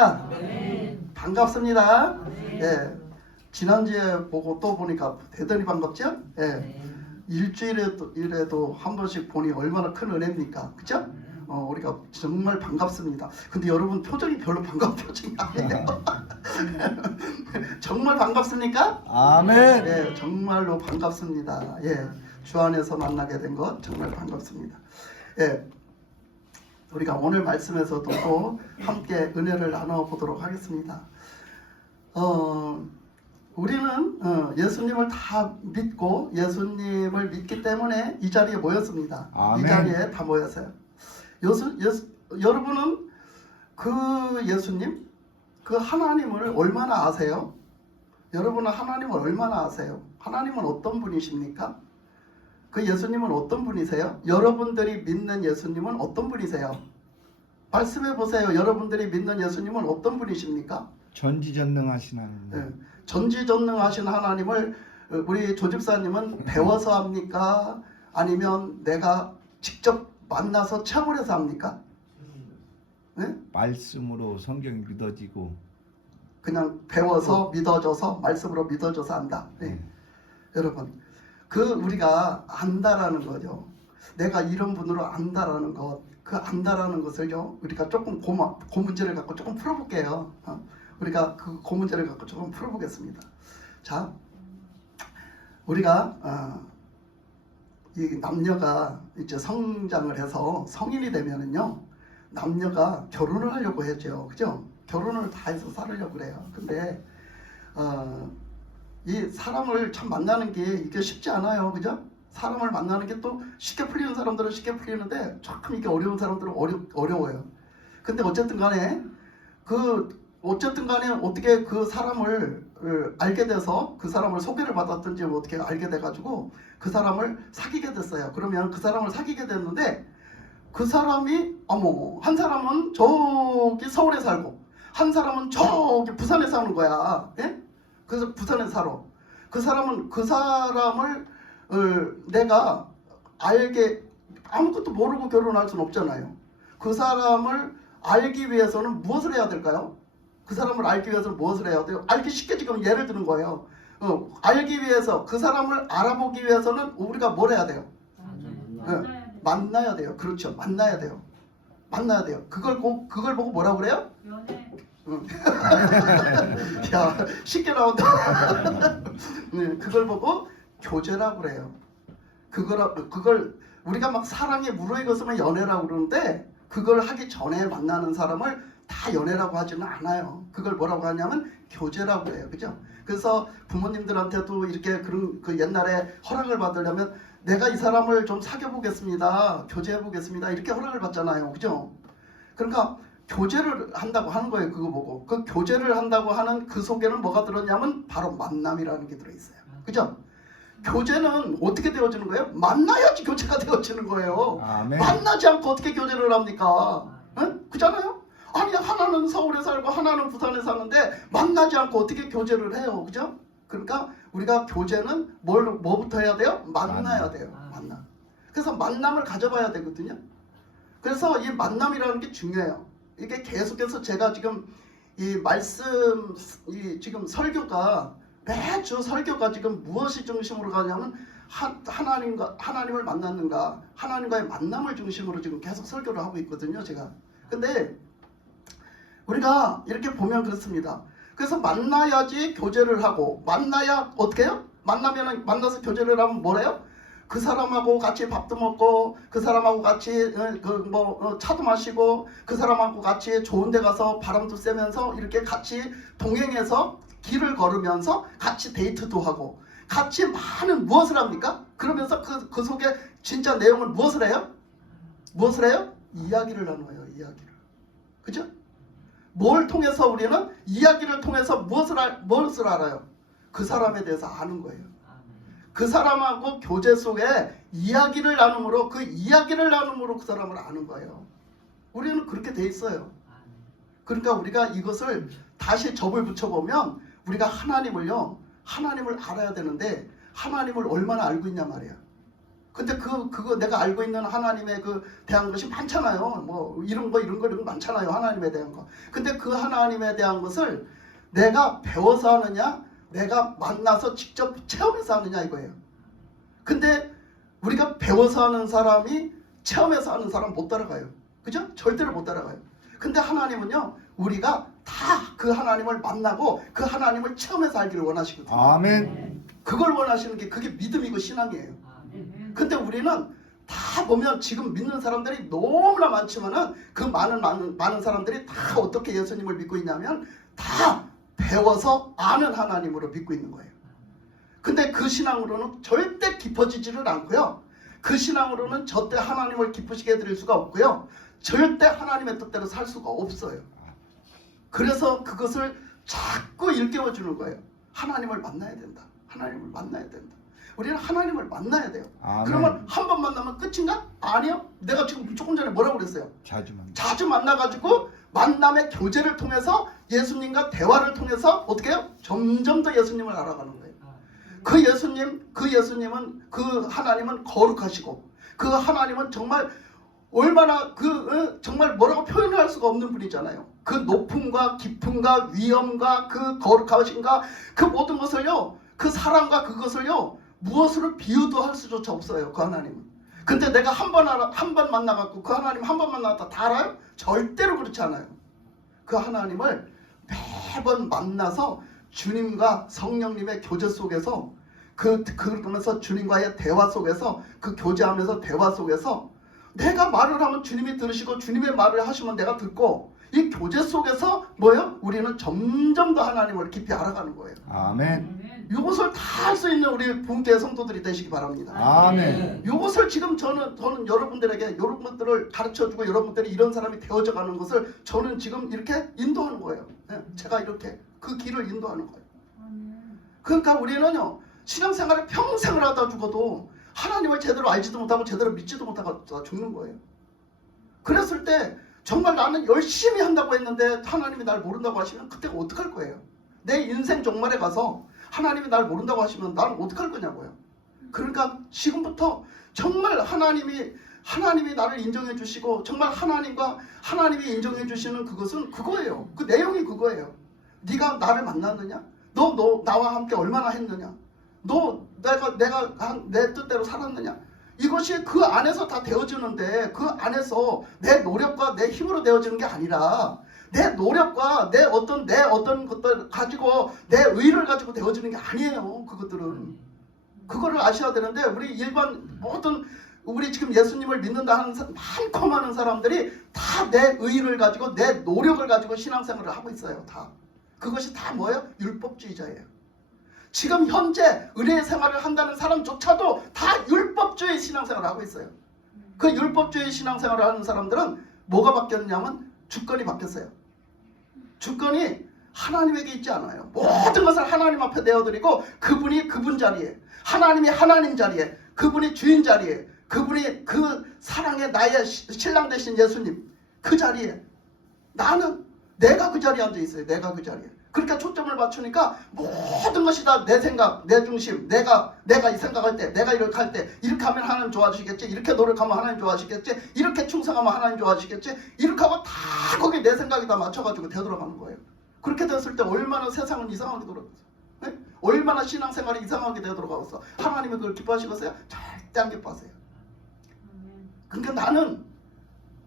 반갑습니까? 네. 반갑습니다. 네. 예. 지난주에 보고 또 보니까 대단히 반갑죠? 예. 네. 일주일에도 한 번씩 보니 얼마나 큰 은혜입니까? 그죠? 우리가 정말 반갑습니다. 근데 여러분 표정이 별로 반가운 표정이 아니에요. 정말 반갑습니까? 아멘. 예, 정말로 반갑습니다. 예, 주 안에서 만나게 된 것 정말 반갑습니다. 예, 우리가 오늘 말씀에서도 또 함께 은혜를 나눠 보도록 하겠습니다. 우리는 예수님을 다 믿고 예수님을 믿기 때문에 이 자리에 모였습니다. 아멘. 이 자리에 다 모였어요. 여러분은 그 예수님, 그 하나님을 얼마나 아세요? 여러분은 하나님을 얼마나 아세요? 하나님은 어떤 분이십니까? 그 예수님은 어떤 분이세요? 여러분들이 믿는 예수님은 어떤 분이세요? 말씀해 보세요. 여러분들이 믿는 예수님은 어떤 분이십니까? 전지전능하신 하나님. 예, 전지전능하신 하나님을 우리 조집사님은 배워서 합니까? 아니면 내가 직접 만나서 체험을 해서 합니까? 예? 말씀으로 성경이 믿어지고. 그냥 배워서 믿어져서 말씀으로 믿어져서 한다. 네. 여러분, 우리가 안다라는 거죠. 내가 이런 분으로 안다라는 것, 그 안다라는 것을요, 우리가 조금 고문제를 갖고 조금 풀어볼게요. 우리가 그 고문제를 갖고 조금 풀어보겠습니다. 자, 우리가 이 남녀가 이제 성장을 해서 성인이 되면은요, 남녀가 결혼을 하려고 했죠. 그죠? 결혼을 다 해서 살으려고 그래요. 근데 이 사람을 참 만나는 게 이게 쉽지 않아요. 그죠? 사람을 만나는 게 또 쉽게 풀리는 사람들은 쉽게 풀리는데 조금 이게 어려운 사람들은 어려워요. 근데 어쨌든 간에 어떻게 그 사람을 알게 돼서 그 사람을 소개를 받았든지 어떻게 알게 돼가지고 그 사람을 사귀게 됐어요. 그러면 그 사람을 사귀게 됐는데 그 사람이 한 사람은 저기 서울에 살고 한 사람은 저기 부산에 사는 거야. 예? 그래서 부산에 살아. 그 사람을 내가 알게 아무것도 모르고 결혼할 수는 없잖아요. 그 사람을 알기 위해서는 무엇을 해야 될까요? 그 사람을 알기 위해서는 무엇을 해야 돼요? 알기 쉽게 지금 예를 드는 거예요. 알기 위해서 그 사람을 알아보기 위해서는 우리가 뭘 해야 돼요? 만나야 돼요. 그렇죠. 만나야 돼요. 그걸 보고 뭐라고 그래요? 연애. 야, 쉽게 나온다. 네, 그걸 보고 교제라고 그래요. 그걸 우리가 막 사랑에 무르익었으면 연애라고 그러는데 그걸 하기 전에 만나는 사람을 다 연애라고 하지는 않아요. 그걸 뭐라고 하냐면 교제라고 해요. 그죠? 그래서 부모님들한테도 이렇게 그 옛날에 허락을 받으려면 내가 이 사람을 좀 사귀어 보겠습니다. 교제해 보겠습니다. 이렇게 허락을 받잖아요. 그죠? 그러니까 교제를 한다고 하는 거예요. 그거 보고. 그 교제를 한다고 하는 그 속에는 뭐가 들었냐면 바로 만남이라는 게 들어있어요. 그죠? 교제는 어떻게 되어지는 거예요? 만나야지 교제가 되어지는 거예요. 아멘. 만나지 않고 어떻게 교제를 합니까? 응? 그잖아요? 아니 하나는 서울에 살고 하나는 부산에 사는데 만나지 않고 어떻게 교제를 해요? 그죠? 그러니까 우리가 교제는 뭐부터 해야 돼요? 만나야 돼요. 만나. 그래서 만남을 가져봐야 되거든요. 그래서 이 만남이라는 게 중요해요. 이게 계속해서 제가 지금 지금 설교가 매주 설교가 지금 무엇이 중심으로 가냐면 하나님을 만났는가, 하나님과의 만남을 중심으로 지금 계속 설교를 하고 있거든요, 제가. 근데 우리가 이렇게 보면 그렇습니다. 그래서 만나야지 교제를 하고, 만나야 어떻게 해요? 만나서 교제를 하면 뭐래요? 그 사람하고 같이 밥도 먹고, 그 사람하고 같이 차도 마시고, 그 사람하고 같이 좋은 데 가서 바람도 쐬면서 이렇게 같이 동행해서 길을 걸으면서 같이 데이트도 하고, 같이 많은 무엇을 합니까? 그러면서 그 속에 진짜 내용을 무엇을 해요? 이야기를 나눠요. 이야기를. 그죠? 뭘 통해서 우리는 이야기를 통해서 무엇을 알아요? 그 사람에 대해서 아는 거예요. 그 사람하고 교제 속에 이야기를 나눔으로 그 사람을 아는 거예요. 우리는 그렇게 돼 있어요. 그러니까 우리가 이것을 다시 접을 붙여보면 우리가 하나님을 알아야 되는데 하나님을 얼마나 알고 있냐 말이야. 근데 그거 내가 알고 있는 하나님에 대한 것이 많잖아요. 뭐 이런 거 많잖아요. 하나님에 대한 거. 근데 그 하나님에 대한 것을 내가 배워서 하느냐, 내가 만나서 직접 체험해서 하느냐 이거예요. 근데 우리가 배워서 하는 사람이 체험해서 하는 사람 못 따라가요. 그죠? 절대로 못 따라가요. 근데 하나님은요, 우리가 다 그 하나님을 만나고 그 하나님을 체험해서 알기를 원하시거든요. 아멘. 그걸 원하시는 게 그게 믿음이고 신앙이에요. 근데 우리는 다 보면 지금 믿는 사람들이 너무나 많지만은 그 많은 사람들이 다 어떻게 예수님을 믿고 있냐면 다 배워서 아는 하나님으로 믿고 있는 거예요. 근데 그 신앙으로는 절대 깊어지지를 않고요. 그 신앙으로는 절대 하나님을 기쁘시게 해드릴 수가 없고요. 절대 하나님의 뜻대로 살 수가 없어요. 그래서 그것을 자꾸 일깨워 주는 거예요. 하나님을 만나야 된다. 하나님을 만나야 된다. 우리는 하나님을 만나야 돼요. 아멘. 그러면 한 번 만나면 끝인가? 아니요. 내가 지금 조금 전에 뭐라고 그랬어요? 자주 만나가지고 만남의 교제를 통해서 예수님과 대화를 통해서 어떻게 해요? 점점 더 예수님을 알아가는 거예요. 그 예수님은 그 하나님은 거룩하시고 그 하나님은 정말 얼마나 정말 뭐라고 표현을 할 수가 없는 분이잖아요. 그 높음과 깊음과 위엄과 그 거룩하신가 그 모든 것을요, 그 사랑과 그것을요 무엇으로 비유도 할 수조차 없어요. 그 하나님은. 근데 내가 한 번 만나갖고 그 하나님 한 번 만나다 다 알아요? 절대로 그렇지 않아요. 그 하나님을 매번 만나서 주님과 성령님의 교제 속에서 그러면서 주님과의 대화 속에서 그 교제하면서 대화 속에서 내가 말을 하면 주님이 들으시고 주님의 말을 하시면 내가 듣고 이 교제 속에서 뭐예요? 우리는 점점 더 하나님을 깊이 알아가는 거예요. 아멘. 이것을 다 할 수 있는 우리 부흥교회 성도들이 되시기 바랍니다. 아멘. 이것을 지금 저는 여러분들에게 여러분들을 가르쳐주고 여러분들이 이런 사람이 되어져 가는 것을 저는 지금 이렇게 인도하는 거예요. 제가 이렇게 그 길을 인도하는 거예요. 그러니까 우리는요, 신앙생활을 평생을 하다 죽어도 하나님을 제대로 알지도 못하고 제대로 믿지도 못하고 죽는 거예요. 그랬을 때 정말 나는 열심히 한다고 했는데 하나님이 날 모른다고 하시면 그때가 어떡할 거예요? 내 인생 종말에 가서 하나님이 날 모른다고 하시면 나는 어떡할 거냐고요. 그러니까 지금부터 정말 하나님이 나를 인정해 주시고 정말 하나님이 인정해 주시는 그것은 그거예요. 그 내용이 그거예요. 네가 나를 만났느냐? 너 나와 함께 얼마나 했느냐? 내가 내 뜻대로 살았느냐? 이것이 그 안에서 다 되어지는데 그 안에서 내 노력과 내 힘으로 되어지는 게 아니라 내 노력과 내 어떤 것들 가지고 내 의를 가지고 되어지는 게 아니에요. 그거를 아셔야 되는데 우리 지금 예수님을 믿는다 하는 많고 많은 사람들이 다 내 의를 가지고 내 노력을 가지고 신앙생활을 하고 있어요. 다. 그것이 다 뭐예요? 율법주의자예요. 지금 현재 의례 생활을 한다는 사람조차도 다 율법주의 신앙생활을 하고 있어요. 그 율법주의 신앙생활을 하는 사람들은 뭐가 바뀌었냐면 주권이 바뀌었어요. 주권이 하나님에게 있지 않아요. 모든 것을 하나님 앞에 내어드리고 그분이 그분 자리에, 하나님이 하나님 자리에, 그분이 주인 자리에, 그분이 그 사랑의 나의 신랑 되신 예수님 그 자리에, 내가 그 자리에 앉아 있어요. 내가 그 자리에. 그렇게 초점을 맞추니까 모든 것이 다 내 생각, 내 중심, 내가 이 생각할 때, 내가 이렇게 할 때, 이렇게 하면 하나님 좋아하시겠지, 이렇게 노력하면 하나님 좋아하시겠지, 이렇게 충성하면 하나님 좋아하시겠지, 이렇게 하고 다 거기 내 생각이 다 맞춰가지고 되돌아가는 거예요. 그렇게 됐을 때 얼마나 세상은 이상하게 돌아갔어. 네? 얼마나 신앙생활이 이상하게 되돌아가겠어. 하나님이 그걸 기뻐하시겠어요? 절대 안 기뻐하세요. 그러니까 나는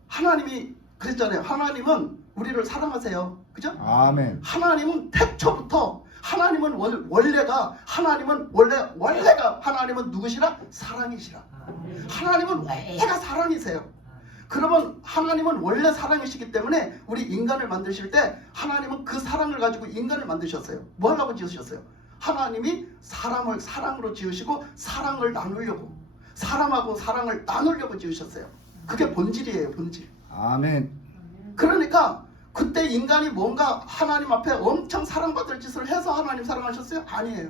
하나님이 그랬잖아요. 하나님은 우리를 사랑하세요. 그죠? 아멘. 하나님은 태초부터 하나님은 원래가 하나님은 누구시라? 사랑이시라. 하나님은 원래가 사랑이세요. 그러면 하나님은 원래 사랑이시기 때문에 우리 인간을 만드실 때 하나님은 그 사랑을 가지고 인간을 만드셨어요. 뭐 하려고 지으셨어요? 하나님이 사람을 사랑으로 지으시고 사랑을 나누려고, 사람하고 사랑을 나누려고 지으셨어요. 그게 본질이에요. 본질. 아멘. 그러니까 그때 인간이 뭔가 하나님 앞에 엄청 사랑받을 짓을 해서 하나님 사랑하셨어요? 아니에요.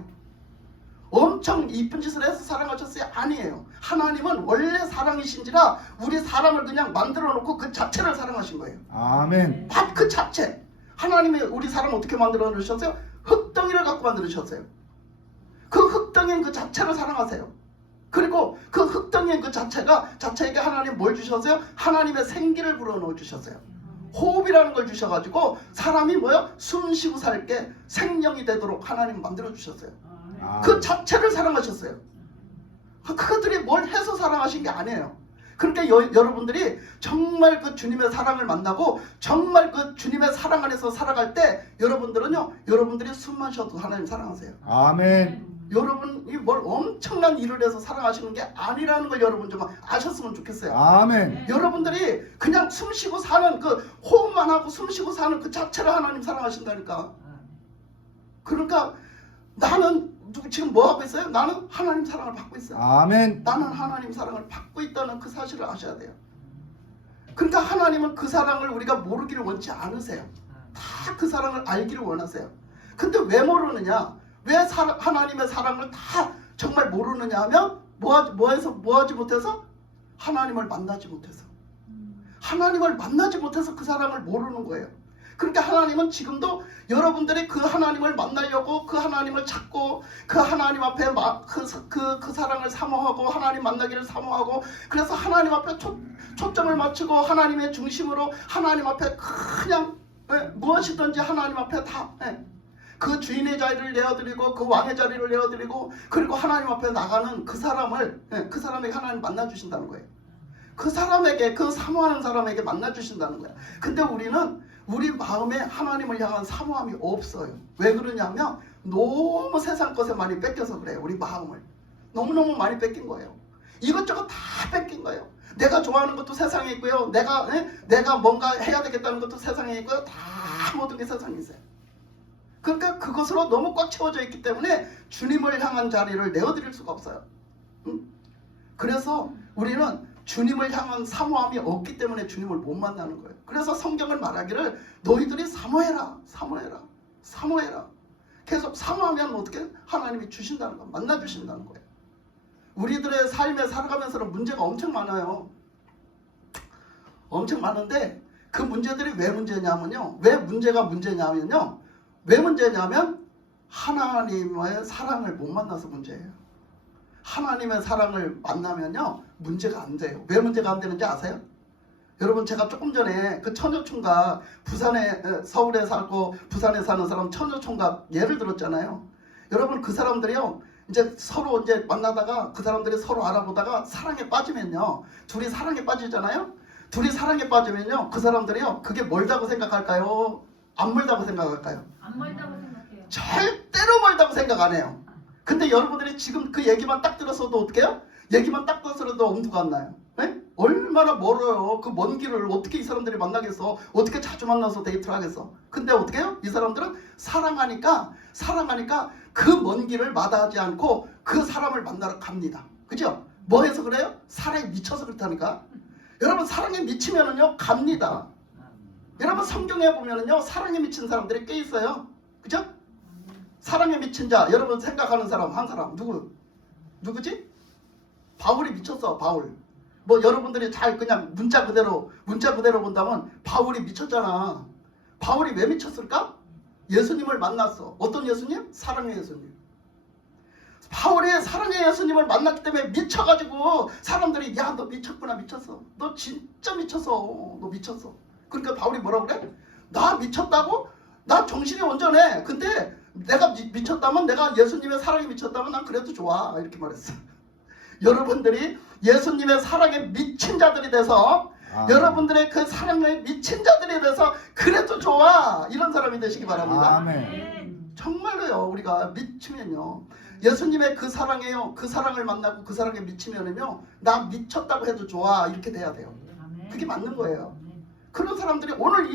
엄청 이쁜 짓을 해서 사랑하셨어요? 아니에요. 하나님은 원래 사랑이신지라 우리 사람을 그냥 만들어 놓고 그 자체를 사랑하신 거예요. 아멘. 딱 그 자체. 하나님이 우리 사람 어떻게 만들어 놓으셨어요? 흙덩이를 갖고 만들으셨어요. 그 흙덩이는 그 자체를 사랑하세요. 그리고 그 흙덩이 그 자체에게 하나님 뭘 주셨어요? 하나님의 생기를 불어넣어 주셨어요. 호흡이라는 걸 주셔가지고 사람이 뭐요? 숨 쉬고 살게 생명이 되도록 하나님 만들어 주셨어요. 그 자체를 사랑하셨어요. 그것들이 뭘 해서 사랑하신 게 아니에요. 그러니까 여러분들이 정말 그 주님의 사랑을 만나고 정말 그 주님의 사랑 안에서 살아갈 때 여러분들은요, 여러분들이 숨만 쉬어도 하나님 사랑하세요. 아멘. 여러분이 뭘 엄청난 일을 해서 사랑하시는 게 아니라는 걸 여러분 좀 아셨으면 좋겠어요. 아멘. 여러분들이 그냥 숨 쉬고 사는 그 호흡만 하고 숨 쉬고 사는 그 자체를 하나님 사랑하신다니까. 그러니까 나는 지금 뭐 하고 있어요? 나는 하나님 사랑을 받고 있어요. 아멘. 나는 하나님 사랑을 받고 있다는 그 사실을 아셔야 돼요. 그러니까 하나님은 그 사랑을 우리가 모르기를 원치 않으세요. 다 그 사랑을 알기를 원하세요. 근데 왜 모르느냐? 왜 하나님의 사랑을 다 정말 모르느냐 하면 뭐 하지 못해서? 하나님을 만나지 못해서. 하나님을 만나지 못해서 그 사랑을 모르는 거예요. 그러니까 하나님은 지금도 여러분들이 그 하나님을 만나려고 그 하나님을 찾고 그 하나님 앞에 그 사랑을 사모하고 하나님 만나기를 사모하고 그래서 하나님 앞에 초점을 맞추고 하나님의 중심으로 하나님 앞에 그냥 무엇이든지 하나님 앞에 다 그 주인의 자리를 내어드리고 그 왕의 자리를 내어드리고 그리고 하나님 앞에 나가는 그 사람에게 하나님 만나주신다는 거예요. 그 사람에게 그 사모하는 사람에게 만나주신다는 거예요. 근데 우리는 우리 마음에 하나님을 향한 사모함이 없어요. 왜 그러냐면 너무 세상 것에 많이 뺏겨서 그래요. 우리 마음을 너무너무 많이 뺏긴 거예요. 이것저것 다 뺏긴 거예요. 내가 좋아하는 것도 세상에 있고요. 내가 뭔가 해야 되겠다는 것도 세상에 있고요. 다 모든 게 세상에 있어요. 그러니까 그것으로 너무 꽉 채워져 있기 때문에 주님을 향한 자리를 내어드릴 수가 없어요. 그래서 우리는 주님을 향한 사모함이 없기 때문에 주님을 못 만나는 거예요. 그래서 성경을 말하기를 너희들이 사모해라, 사모해라, 사모해라. 계속 사모하면 어떻게? 하나님이 주신다는 거, 만나주신다는 거예요. 우리들의 삶에 살아가면서는 문제가 엄청 많아요. 엄청 많은데 그 문제들이 왜 문제냐면요. 왜 문제가 문제냐면요. 왜 문제냐면 하나님의 사랑을 못 만나서 문제예요. 하나님의 사랑을 만나면요 문제가 안 돼요. 왜 문제가 안 되는지 아세요? 여러분 제가 조금 전에 그 처녀총각 서울에 살고 부산에 사는 사람 처녀총각 예를 들었잖아요. 여러분 그 사람들이요 이제 서로 이제 만나다가 그 사람들이 서로 알아보다가 사랑에 빠지면요 둘이 사랑에 빠지잖아요. 둘이 사랑에 빠지면요 그 사람들이요 그게 멀다고 생각할까요? 안 멀다고 생각할까요? 안 멀다고 생각해요. 절대로 멀다고 생각 안 해요. 근데 여러분들이 지금 그 얘기만 딱 들었어도 어떻게 해요? 얘기만 딱 들었어도 엄두가 안 나요. 네? 얼마나 멀어요. 그 먼 길을 어떻게 이 사람들이 만나겠어. 어떻게 자주 만나서 데이트를 하겠어. 근데 어떻게 해요? 이 사람들은 사랑하니까 그 먼 길을 마다하지 않고 그 사람을 만나러 갑니다. 그죠? 뭐 해서 그래요? 사랑에 미쳐서 그렇다니까. 여러분 사랑에 미치면은요 갑니다. 여러분 성경에 보면은요 사랑에 미친 사람들이 꽤 있어요. 그죠? 사랑에 미친 자 여러분 생각하는 사람 한 사람 누구지? 바울이 미쳤어. 바울. 뭐 여러분들이 잘 그냥 문자 그대로 본다면 바울이 미쳤잖아. 바울이 왜 미쳤을까? 예수님을 만났어. 어떤 예수님? 사랑의 예수님. 바울이 사랑의 예수님을 만났기 때문에 미쳐가지고 사람들이 야 너 미쳤구나 미쳤어. 너 진짜 미쳤어. 너 미쳤어. 그러니까 바울이 뭐라고 그래? 나 미쳤다고? 나 정신이 온전해. 근데 내가 미쳤다면 내가 예수님의 사랑에 미쳤다면 난 그래도 좋아. 이렇게 말했어. 여러분들이 예수님의 사랑에 미친 자들이 돼서 여러분들의 그 사랑에 미친 자들이 돼서 그래도 좋아. 이런 사람이 되시기 바랍니다. 아멘. 정말로요. 우리가 미치면요. 예수님의 그 사랑에요. 그 사랑을 만나고 그 사랑에 미치면은요. 나 미쳤다고 해도 좋아. 이렇게 돼야 돼요. 그게 맞는 거예요. 그런 사람들이 오늘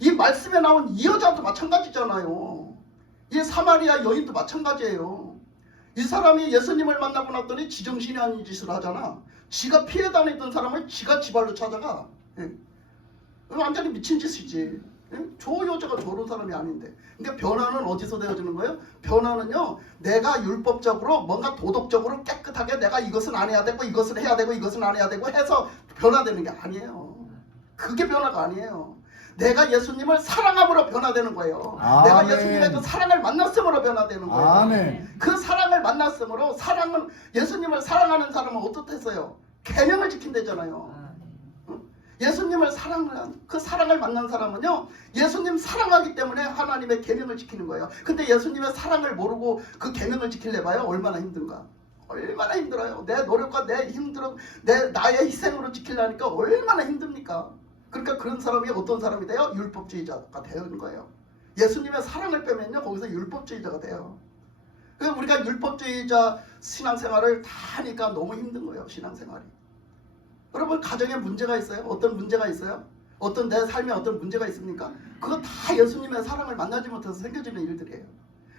이 말씀에 나온 이 여자도 마찬가지잖아요. 이 사마리아 여인도 마찬가지예요. 이 사람이 예수님을 만나고 났더니 지정신이 아닌 짓을 하잖아. 지가 피해 다니던 사람을 지가 지발로 찾아가. 완전히 미친 짓이지. 저 여자가 저런 사람이 아닌데. 그러니까 변화는 어디서 되어지는 거예요? 변화는요 내가 율법적으로 뭔가 도덕적으로 깨끗하게 내가 이것은 안 해야 되고 이것은 해야 되고 이것은 안 해야 되고 해서 변화되는 게 아니에요. 그게 변화가 아니에요. 내가 예수님을 사랑함으로 변화되는 거예요. 아멘. 내가 예수님의 그 사랑을 만났음으로 변화되는 거예요. 아멘. 그 사랑을 만났으므로 사랑은 예수님을 사랑하는 사람은 어떻겠어요? 계명을 지킨다잖아요. 예수님을 사랑하는 그 사랑을 만난 사람은요, 예수님 사랑하기 때문에 하나님의 계명을 지키는 거예요. 근데 예수님의 사랑을 모르고 그 계명을 지키려 봐요. 얼마나 힘든가? 얼마나 힘들어요. 내 노력과 나의 희생으로 지키려니까 얼마나 힘듭니까? 그러니까 그런 사람이 어떤 사람이 돼요? 율법주의자가 되는 거예요. 예수님의 사랑을 빼면요, 거기서 율법주의자가 돼요. 그래서 우리가 율법주의자 신앙생활을 다 하니까 너무 힘든 거예요. 신앙생활이. 여러분, 가정에 문제가 있어요? 어떤 문제가 있어요? 어떤 내 삶에 어떤 문제가 있습니까? 그거 다 예수님의 사랑을 만나지 못해서 생겨지는 일들이에요.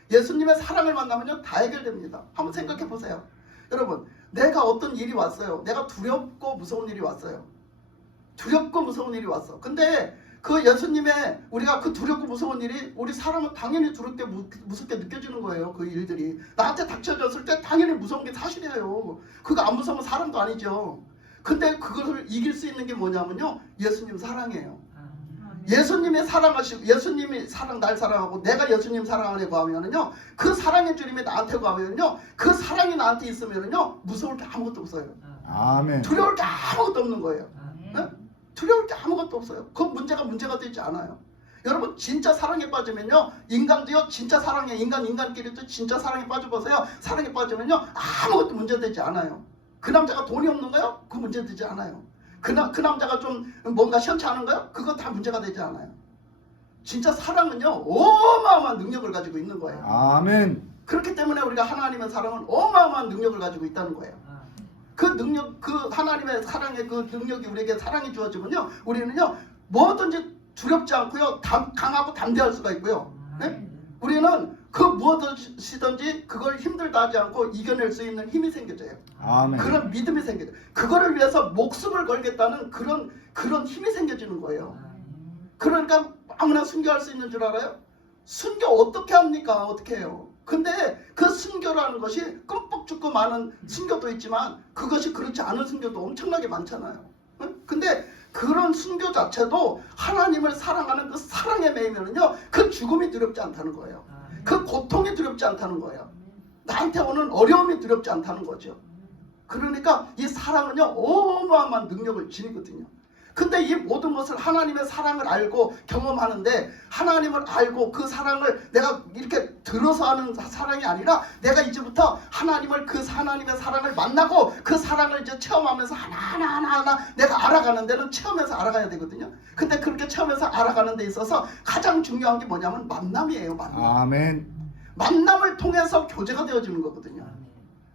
예수님의 사랑을 만나면요, 다 해결됩니다. 한번 생각해 보세요. 여러분, 내가 어떤 일이 왔어요. 내가 두렵고 무서운 일이 왔어요. 두렵고 무서운 일이 왔어. 근데 그 예수님의 우리가 그 두렵고 무서운 일이 우리 사람은 당연히 두렵게 무섭게 느껴지는 거예요. 그 일들이 나한테 닥쳐졌을 때 당연히 무서운 게 사실이에요. 그거 안 무서우면 사람도 아니죠. 근데 그것을 이길 수 있는 게 뭐냐면요, 예수님 사랑이에요. 예수님이 사랑하시고, 예수님이 날 사랑하고 내가 예수님 사랑하려고 하면은요, 그 사랑의 주님이 나한테 가면은요, 그 사랑이 나한테 있으면은요, 무서울 게 아무것도 없어요. 아멘. 두려울 게 아무것도 없는 거예요. 네? 두려울 게 아무것도 없어요. 그 문제가 되지 않아요. 여러분, 진짜 사랑에 빠지면요, 인간도요, 진짜 사랑해. 인간끼리도 진짜 사랑에 빠져보세요. 사랑에 빠지면요, 아무것도 문제되지 않아요. 그 남자가 돈이 없는가요? 그 문제되지 않아요. 그 남자가 좀 뭔가 시원찮은가요? 그거 다 문제가 되지 않아요. 진짜 사랑은요, 어마어마한 능력을 가지고 있는 거예요. 아멘. 그렇기 때문에 우리가 하나님의 사랑은 어마어마한 능력을 가지고 있다는 거예요. 그 능력, 그 하나님의 사랑의 그 능력이 우리에게 사랑이 주어지면요, 우리는요, 뭐든지 두렵지 않고요, 강하고 담대할 수가 있고요. 네? 우리는 그 무엇이든지 그걸 힘들다 하지 않고 이겨낼 수 있는 힘이 생겨져요. 아멘. 그런 믿음이 생겨져요. 그거를 위해서 목숨을 걸겠다는 그런 힘이 생겨지는 거예요. 그러니까 아무나 순교할 수 있는 줄 알아요? 순교 어떻게 합니까? 어떻게 해요? 근데 그 순교라는 것이 끔뻑 죽고 많은 순교도 있지만 그것이 그렇지 않은 순교도 엄청나게 많잖아요. 응? 근데 그런 순교 자체도 하나님을 사랑하는 그 사랑에 매이면은요, 그 죽음이 두렵지 않다는 거예요. 그 고통이 두렵지 않다는 거예요. 나한테 오는 어려움이 두렵지 않다는 거죠. 그러니까 이 사랑은요, 어마어마한 능력을 지니거든요. 근데 이 모든 것을 하나님의 사랑을 알고 경험하는데, 하나님을 알고 그 사랑을 내가 이렇게 들어서 하는 사랑이 아니라 내가 이제부터 하나님의 사랑을 만나고 그 사랑을 이제 체험하면서 하나하나 내가 알아가는 데는 체험해서 알아가야 되거든요. 근데 그렇게 체험해서 알아가는 데 있어서 가장 중요한 게 뭐냐면 만남이에요. 만남. 아멘. 만남을 통해서 교제가 되어지는 거거든요.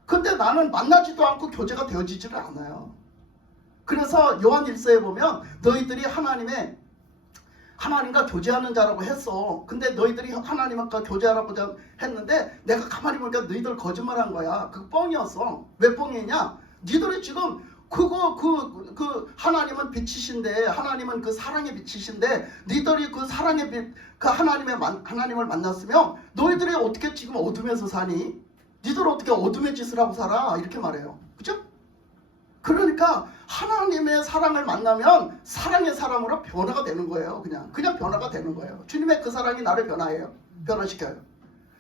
근데 나는 만나지도 않고 교제가 되어지지를 않아요. 그래서 요한 1서에 보면 너희들이 하나님과 교제하는 자라고 했어. 근데 너희들이 하나님과 교제하라고 했는데 내가 가만히 보니까 너희들 거짓말한 거야. 그거 뻥이었어. 왜 뻥이냐? 니들이 지금 그 하나님은 빛이신데, 하나님은 그 사랑의 빛이신데, 니들이 그 사랑의 빛, 그 하나님을 만났으면 너희들이 어떻게 지금 어둠에서 사니? 니들 어떻게 어둠의 짓을 하고 살아? 이렇게 말해요. 그죠? 그러니까 하나님의 사랑을 만나면 사랑의 사람으로 변화가 되는 거예요. 그냥 변화가 되는 거예요. 주님의 그 사랑이 나를 변화시켜요.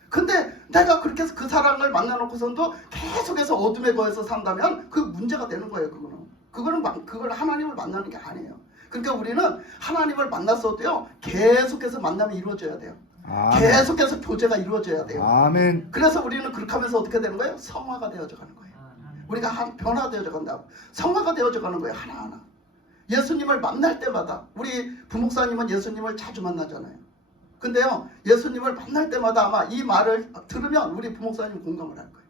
근데 내가 그렇게 해서 그 사랑을 만나놓고선도 계속해서 어둠에 거해서 산다면 그 문제가 되는 거예요. 그걸 하나님을 만나는 게 아니에요. 그러니까 우리는 하나님을 만났어도요, 계속해서 만남이 이루어져야 돼요. 아멘. 계속해서 교제가 이루어져야 돼요. 아멘. 그래서 우리는 그렇게 하면서 어떻게 되는 거예요? 성화가 되어져 가는 거예요. 우리가 변화되어져 간다고. 성화가 되어져 가는 거예요. 하나하나. 예수님을 만날 때마다, 우리 부목사님은 예수님을 자주 만나잖아요. 근데요, 예수님을 만날 때마다 아마 이 말을 들으면 우리 부목사님 공감을 할 거예요.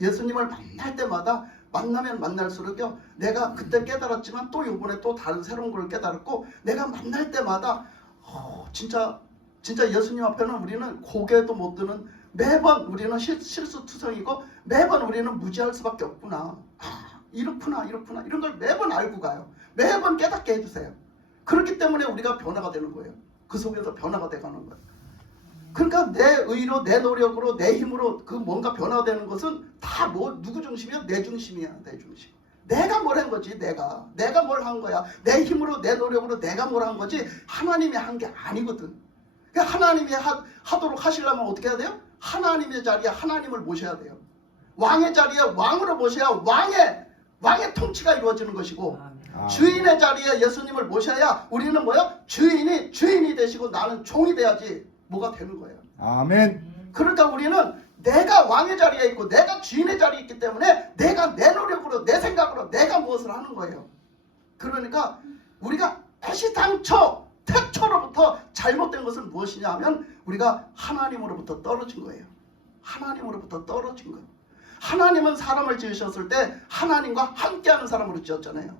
예수님을 만날 때마다 만나면 만날수록요, 내가 그때 깨달았지만 또 이번에 또 다른 새로운 걸 깨달았고, 내가 만날 때마다 진짜 예수님 앞에는 우리는 고개도 못 드는, 매번 우리는 실수투성이고 매번 우리는 무지할 수밖에 없구나. 이렇구나 이런 걸 매번 알고 가요. 매번 깨닫게 해주세요. 그렇기 때문에 우리가 변화가 되는 거예요. 그 속에서 변화가 돼가는 거예요. 그러니까 내 의로, 내 노력으로, 내 힘으로 그 뭔가 변화되는 것은 다 누구 중심이야? 내 중심이야. 내 중심. 내가 뭘 한 거지. 내가 뭘 한 거야. 내 힘으로 내 노력으로 내가 뭘 한 거지. 하나님이 한 게 아니거든. 그러니까 하나님이 하도록 하시려면 어떻게 해야 돼요? 하나님의 자리에 하나님을 모셔야 돼요. 왕의 자리에 왕으로 모셔야 왕의 통치가 이루어지는 것이고, 주인의 자리에 예수님을 모셔야 우리는 뭐야? 주인이 되시고 나는 종이 돼야지 뭐가 되는 거예요. 아멘. 그러니까 우리는 내가 왕의 자리에 있고 내가 주인의 자리에 있기 때문에 내가 내 노력으로 내 생각으로 내가 무엇을 하는 거예요. 그러니까 우리가 태초로부터 잘못된 것은 무엇이냐 하면 우리가 하나님으로부터 떨어진 거예요. 하나님으로부터 떨어진 거예요. 하나님은 사람을 지으셨을 때 하나님과 함께하는 사람으로 지었잖아요.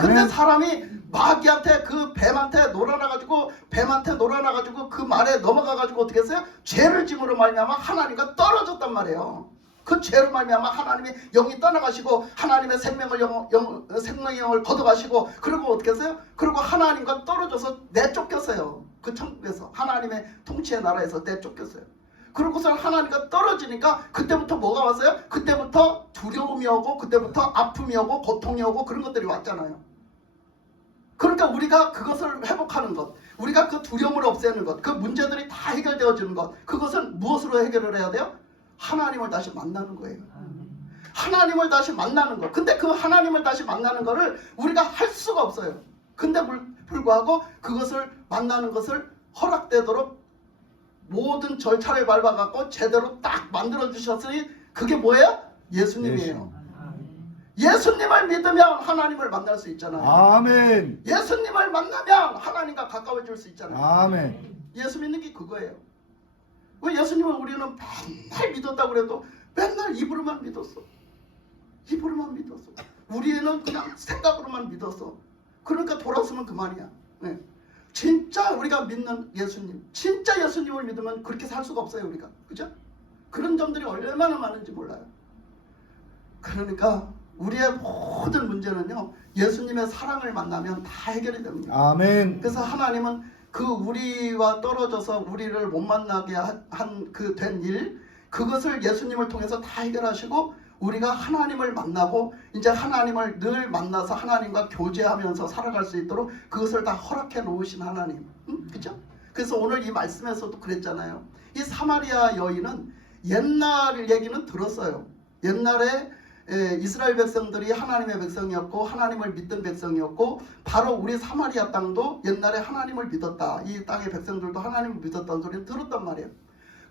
근데 아멘. 사람이 마귀한테 뱀한테 놀아나가지고 그 말에 넘어가가지고 어떻게 했어요? 죄를 짐으로 말미암아 하나님과 떨어졌단 말이에요. 그 죄로 말미암아 하나님이 영이 떠나가시고 하나님의 생명의 영을 걷어가시고, 그리고 어떻게 했어요? 그리고 하나님과 떨어져서 내쫓겼어요. 그 천국에서 하나님의 통치의 나라에서 내쫓겼어요. 그러고서 하나님과 떨어지니까 그때부터 뭐가 왔어요? 그때부터 두려움이 오고, 그때부터 아픔이 오고, 고통이 오고, 그런 것들이 왔잖아요. 그러니까 우리가 그것을 회복하는 것, 우리가 그 두려움을 없애는 것, 그 문제들이 다 해결되어지는 것, 그것은 무엇으로 해결을 해야 돼요? 하나님을 다시 만나는 거예요. 하나님을 다시 만나는 것. 근데 그 하나님을 다시 만나는 거를 우리가 할 수가 없어요. 근데 불구하고 그것을 만나는 것을 허락되도록 모든 절차를 밟아갖고 제대로 딱 만들어 주셨으니 그게 뭐예요? 예수님이에요. 예수님을 믿으면 하나님을 만날 수 있잖아요. 아멘. 예수님을 만나면 하나님과 가까워질 수 있잖아요. 아멘. 예수 믿는 게 그거예요. 왜 예수님을 우리는 맨날 믿었다고 그래도 맨날 입으로만 믿었어. 입으로만 믿었어. 우리는 그냥 생각으로만 믿었어. 그러니까 돌아서면 그만이야. 네. 진짜 우리가 믿는 예수님, 진짜 예수님을 믿으면 그렇게 살 수가 없어요, 우리가. 그죠? 그런 점들이 얼마나 많은지 몰라요. 그러니까 우리의 모든 문제는요, 예수님의 사랑을 만나면 다 해결이 됩니다. 아멘. 그래서 하나님은 그 우리와 떨어져서 우리를 못 만나게 한 그 된 일, 그것을 예수님을 통해서 다 해결하시고, 우리가 하나님을 만나고 이제 하나님을 늘 만나서 하나님과 교제하면서 살아갈 수 있도록 그것을 다 허락해 놓으신 하나님. 그죠? 그래서 오늘 이 말씀에서도 그랬잖아요. 이 사마리아 여인은 옛날 얘기는 들었어요. 옛날에 이스라엘 백성들이 하나님의 백성이었고 하나님을 믿던 백성이었고, 바로 우리 사마리아 땅도 옛날에 하나님을 믿었다, 이 땅의 백성들도 하나님을 믿었다는 소리를 들었단 말이에요.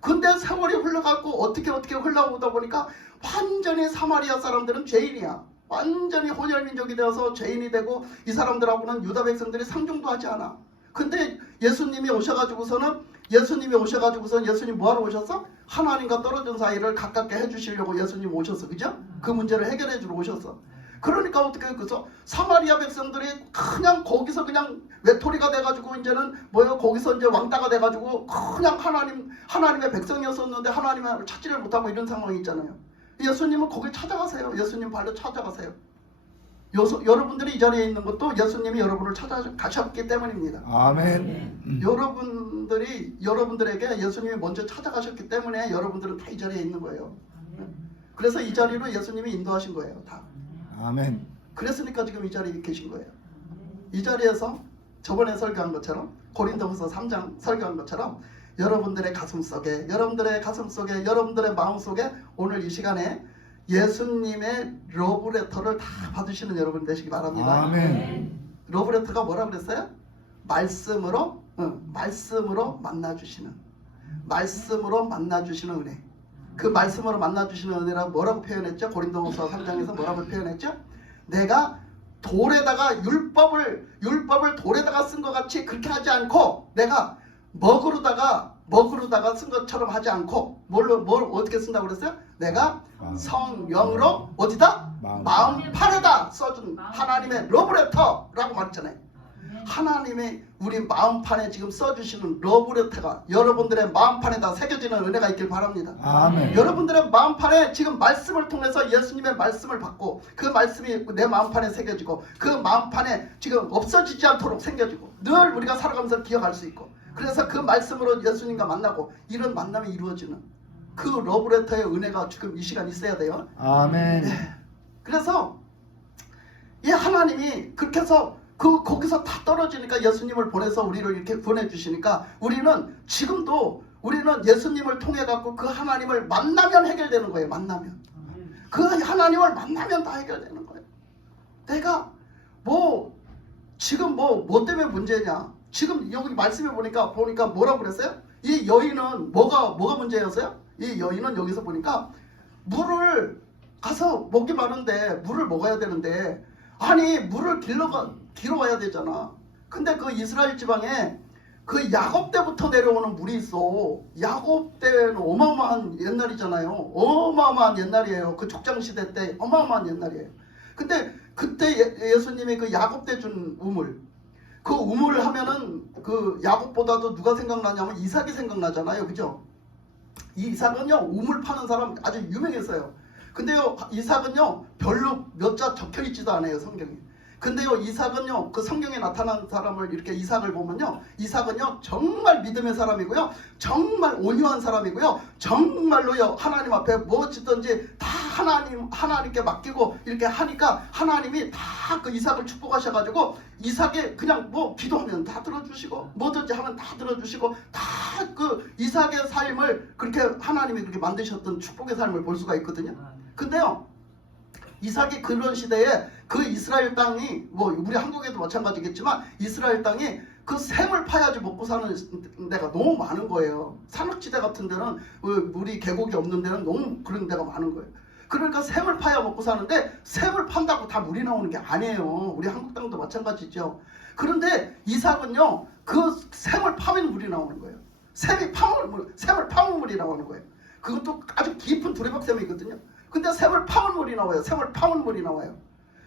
근데 세월이 흘러가고 어떻게 흘러오다 보니까 완전히 사마리아 사람들은 죄인이야. 완전히 혼혈민족이 되어서 죄인이 되고, 이 사람들하고는 유다 백성들이 상종도 하지 않아. 근데 예수님이 오셔가지고서는 예수님 뭐하러 오셨어? 하나님과 떨어진 사이를 가깝게 해주시려고 예수님 오셨어. 그죠? 그 문제를 해결해 주러 오셨어. 그러니까 어떻게 그래서 사마리아 백성들이 그냥 거기서 그냥 외톨이가 돼가지고 이제는 뭐예요? 거기서 이제 왕따가 돼가지고 그냥 하나님의 백성이었었는데 하나님을 찾지를 못하고 이런 상황이 있잖아요. 예수님은 거길 찾아가세요. 예수님 발로 찾아가세요. 여러분들이 이 자리에 있는 것도 예수님이 여러분을 찾아가셨기 때문입니다. 아멘. 여러분들에게 예수님이 먼저 찾아가셨기 때문에 여러분들은 다 이 자리에 있는 거예요. 그래서 이 자리로 예수님이 인도하신 거예요. 다. 아멘. 그랬으니까 지금 이 자리에 계신 거예요. 이 자리에서 저번에 설교한 것처럼, 고린도후서 3장 설교한 것처럼 여러분들의 가슴 속에, 여러분들의 마음 속에 오늘 이 시간에 예수님의 러브레터를 다 받으시는 여러분 되시기 바랍니다. 아멘. 러브레터가 뭐라 그랬어요? 말씀으로 만나주시는 은혜. 그 말씀으로 만나주시는 은혜라고 뭐라고 표현했죠? 고린도후서 3장에서 뭐라고 표현했죠? 내가 돌에다가 율법을 돌에다가 쓴 것 같이 그렇게 하지 않고, 내가 먹으로다가 쓴 것처럼 하지 않고, 뭘 어떻게 쓴다고 그랬어요? 내가 성령으로 어디다? 마음판에다 써준 하나님의 러브레터라고 말했잖아요. 하나님의 우리 마음판에 지금 써주시는 러브레터가 여러분들의 마음판에다 새겨지는 은혜가 있길 바랍니다. 아멘. 여러분들의 마음판에 지금 말씀을 통해서 예수님의 말씀을 받고, 그 말씀이 내 마음판에 새겨지고, 그 마음판에 지금 없어지지 않도록 새겨지고, 늘 우리가 살아가면서 기억할 수 있고, 그래서 그 말씀으로 예수님과 만나고 이런 만남이 이루어지는 그 러브레터의 은혜가 지금 이 시간 있어야 돼요. 아멘. 그래서 이 하나님이 그렇게 해서 거기서 다 떨어지니까 예수님을 보내서 우리를 이렇게 보내주시니까 우리는 지금도 우리는 예수님을 통해 갖고 그 하나님을 만나면 해결되는 거예요. 만나면 그 하나님을 만나면 다 해결되는 거예요. 내가 지금 뭐 때문에 문제냐? 지금 여기 말씀에 보니까 뭐라고 그랬어요? 이 여인은 뭐가 문제였어요? 이 여인은 여기서 보니까 물을 가서 먹기 마른데 물을 먹어야 되는데 아니 물을 길러 와야 되잖아. 근데 그 이스라엘 지방에 그 야곱 때부터 내려오는 물이 있어. 야곱 때는 어마어마한 옛날이잖아요. 어마어마한 옛날이에요. 그 족장 시대 때 어마어마한 옛날이에요. 근데 그때 예수님이 그 야곱 때 준 우물, 그 우물을 하면은 그 야곱보다도 누가 생각나냐면 이삭이 생각나잖아요. 그죠? 이 이삭은요 우물 파는 사람 아주 유명했어요. 근데요 이삭은요 별로 몇 자 적혀 있지도 않아요 성경에. 근데요 이삭은요 그 성경에 나타난 사람을 이렇게 이삭을 보면요 이삭은요 정말 믿음의 사람이고요 정말 온유한 사람이고요 정말로요 하나님 앞에 뭐 짓든지 다 하나님께 맡기고 이렇게 하니까 하나님이 다 그 이삭을 축복하셔가지고 이삭이 그냥 뭐 기도하면 다 들어주시고 뭐든지 하면 다 들어주시고 다 그 이삭의 삶을 그렇게 하나님이 그렇게 만드셨던 축복의 삶을 볼 수가 있거든요. 근데요 이삭이 그런 시대에 그 이스라엘 땅이 뭐 우리 한국에도 마찬가지겠지만 이스라엘 땅이 그 샘을 파야지 먹고 사는 데가 너무 많은 거예요. 산악지대 같은 데는 물이 계곡이 없는 데는 너무 그런 데가 많은 거예요. 그러니까 샘을 파야 먹고 사는데 샘을 판다고 다 물이 나오는 게 아니에요. 우리 한국 땅도 마찬가지죠. 그런데 이삭은요 그 샘을 파면 물이 나오는 거예요. 샘을 파면 물이 나오는 거예요. 그것도 아주 깊은 두레박샘이거든요. 근데 샘을 파면 물이 나와요. 샘을 파면 물이 나와요.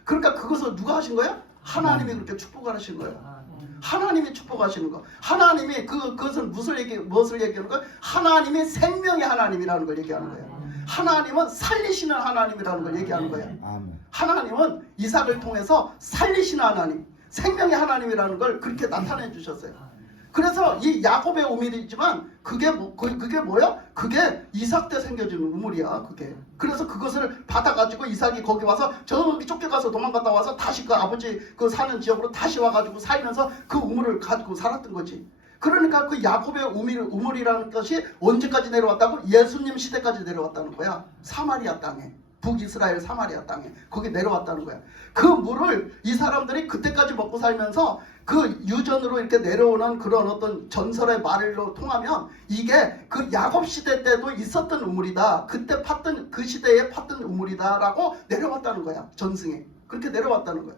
그러니까 그것을 누가 하신 거예요? 하나님이 그렇게 축복을 하신 거예요. 하나님이 축복하시는 거. 하나님이 그것은 무엇을 얘기하는 거예요? 하나님이 생명의 하나님이라는 걸 얘기하는 거예요. 하나님은 살리시는 하나님이라는 걸 얘기하는 거예요. 아멘. 하나님은 이삭을 통해서 살리시는 하나님, 생명의 하나님이라는 걸 그렇게 나타내 주셨어요. 그래서 이 야곱의 우물이지만 그게 뭐야? 그게 이삭 때 생겨진 우물이야. 그게. 그래서 그것을 받아가지고 이삭이 거기 와서 저기 쫓겨가서 도망갔다 와서 다시 그 아버지 그 사는 지역으로 다시 와가지고 살면서 그 우물을 가지고 살았던 거지. 그러니까 그 야곱의 우물이라는 것이 언제까지 내려왔다고? 예수님 시대까지 내려왔다는 거야. 사마리아 땅에. 북이스라엘 사마리아 땅에 거기 내려왔다는 거야. 그 물을 이 사람들이 그때까지 먹고 살면서 그 유전으로 이렇게 내려오는 그런 어떤 전설의 말로 통하면 이게 그 야곱 시대 때도 있었던 우물이다. 그때 팠던 그 시대에 팠던 우물이다라고 내려왔다는 거야. 전승에 그렇게 내려왔다는 거야.